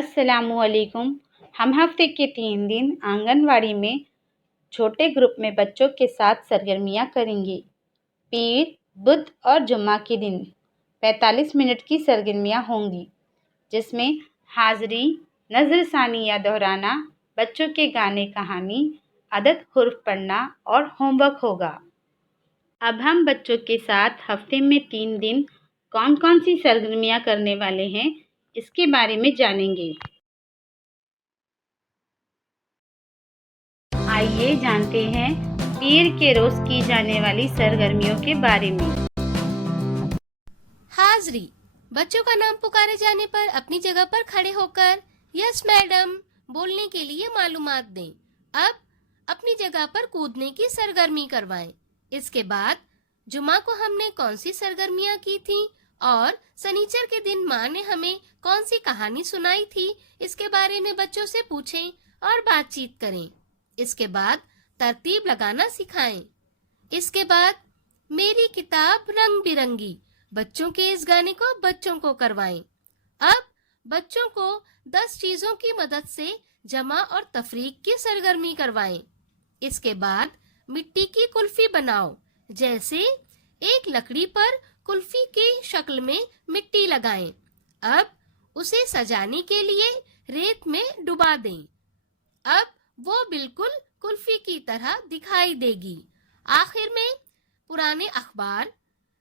अस्सलामुअलैकुम। हम हफ्ते के 3 दिन आंगनवाड़ी में छोटे ग्रुप में बच्चों के साथ सरगर्मियाँ करेंगे। पीर, बुध और जुम्मा के दिन 45 मिनट की सरगर्मियाँ होंगी, जिसमें हाज़िरी, नज़रसानी या दोहराना, बच्चों के गाने कहानी, अदद हुर्फ पढ़ना और होमवर्क होगा। अब हम बच्चों के साथ हफ्ते में 3 दिन कौन कौन सी सरगर्मियाँ करने वाले हैं, इसके बारे में जानेंगे। आइए जानते हैं पीर के रोज़ की जाने वाली सरगर्मियों के बारे में। हाज़िरी, बच्चों का नाम पुकारे जाने पर अपनी जगह पर खड़े होकर यस मैडम बोलने के लिए मालूमात दें। अब अपनी जगह पर कूदने की सरगर्मी करवाएं। इसके बाद जुमा को हमने कौन सी सरगर्मियां की थी और सनीचर के दिन माँ ने हमें कौन सी कहानी सुनाई थी, इसके बारे में बच्चों से पूछें और बातचीत करें। इसके बाद तरतीब लगाना सिखाएं। इसके बाद मेरी किताब रंग बिरंगी, बच्चों के इस गाने को बच्चों को करवाएं। अब बच्चों को 10 चीजों की मदद से जमा और तफरीक की सरगर्मी करवाएं। इसके बाद मिट्टी की कुल्फी बनाओ, जैसे एक लकड़ी पर कुल्फी की शक्ल में मिट्टी लगाएं। अब उसे सजाने के लिए रेत में डुबा दें। अब वो बिल्कुल कुल्फी की तरह दिखाई देगी। आखिर में पुराने अखबार,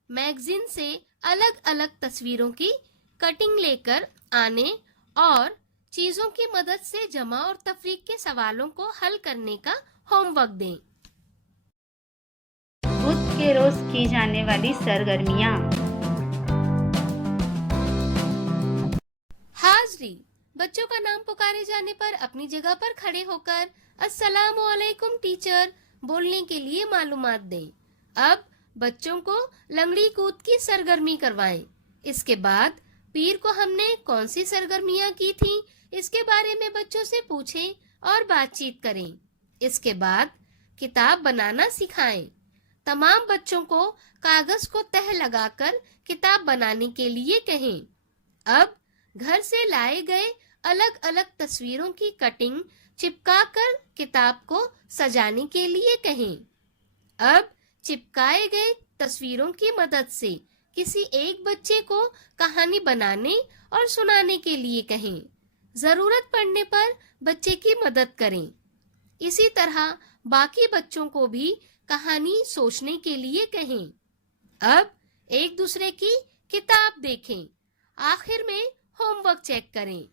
मैगजीन से अलग अलग तस्वीरों की कटिंग लेकर आने और चीजों की मदद से जमा और तफरीक के सवालों को हल करने का होमवर्क दें। बुध के रोज़ की जाने वाली सरगर्मियाँ। हाज़िरी, बच्चों का नाम पुकारे जाने पर अपनी जगह पर खड़े होकर अस्सलामुअलैकुम टीचर बोलने के लिए मालूमात दें। अब बच्चों को लंगड़ी कूद की सरगर्मी करवाएं। इसके बाद पीर को हमने कौन सी सरगर्मियां की थी, इसके बारे में बच्चों से पूछें और बातचीत करें। इसके बाद किताब बनाना सिखाएं। तमाम बच्चों को कागज को तह लगाकर किताब बनाने के लिए कहें। अब घर से लाए गए अलग अलग तस्वीरों की कटिंग चिपकाकर किताब को सजाने के लिए कहें। अब चिपकाए गए तस्वीरों की मदद से किसी एक बच्चे को कहानी बनाने और सुनाने के लिए कहें। जरूरत पड़ने पर बच्चे की मदद करें। इसी तरह बाकी बच्चों को भी कहानी सोचने के लिए कहें। अब एक दूसरे की किताब देखें। आखिर में होमवर्क चेक करें।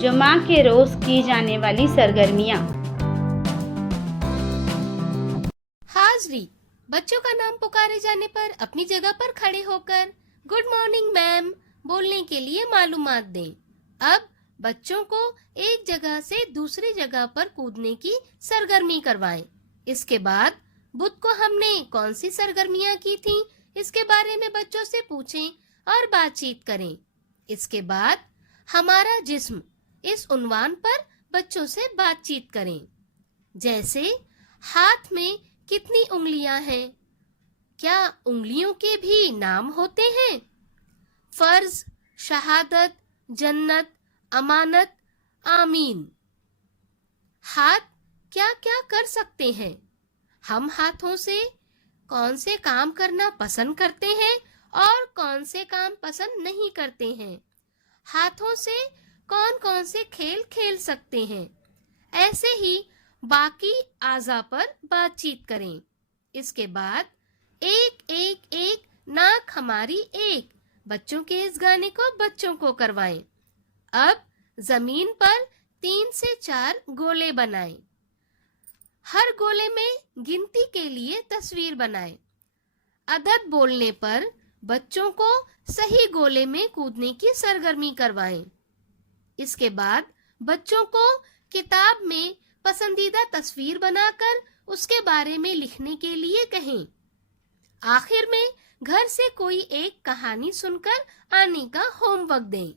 जुमा के रोज़ की जाने वाली सरगर्मियाँ। हाज़िरी, बच्चों का नाम पुकारे जाने पर अपनी जगह पर खड़े होकर गुड मॉर्निंग मैम बोलने के लिए मालूमात दें। अब बच्चों को एक जगह से दूसरी जगह पर कूदने की सरगर्मी करवाएं। इसके बाद बुध को हमने कौन सी सरगर्मियां की थी, इसके बारे में बच्चों से पूछें और बातचीत करें। इसके बाद हमारा जिस्म, इस उन्वान पर बच्चों से बातचीत करें, जैसे हाथ में कितनी उंगलियां हैं, क्या उंगलियों के भी नाम होते हैं, फर्ज, शहादत, जन्नत, अमानत, आमीन। हाथ क्या क्या कर सकते हैं, हम हाथों से कौन से काम करना पसंद करते हैं और कौन से काम पसंद नहीं करते हैं, हाथों से कौन कौन से खेल खेल सकते हैं। ऐसे ही बाकी आज़ा पर बातचीत करें। इसके बाद एक एक एक नाक हमारी एक, बच्चों के इस गाने को बच्चों को करवाएं। अब जमीन पर 3 से 4 गोले बनाएं। हर गोले में गिनती के लिए तस्वीर बनाएं। अदद बोलने पर बच्चों को सही गोले में कूदने की सरगर्मी करवाएं। इसके बाद बच्चों को किताब में पसंदीदा तस्वीर बनाकर उसके बारे में लिखने के लिए कहें। आखिर में घर से कोई एक कहानी सुनकर आने का होमवर्क दें।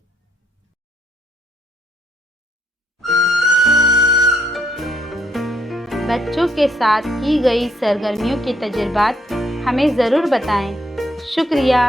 बच्चों के साथ की गई सरगर्मियों के तजुर्बात हमें ज़रूर बताएं। शुक्रिया।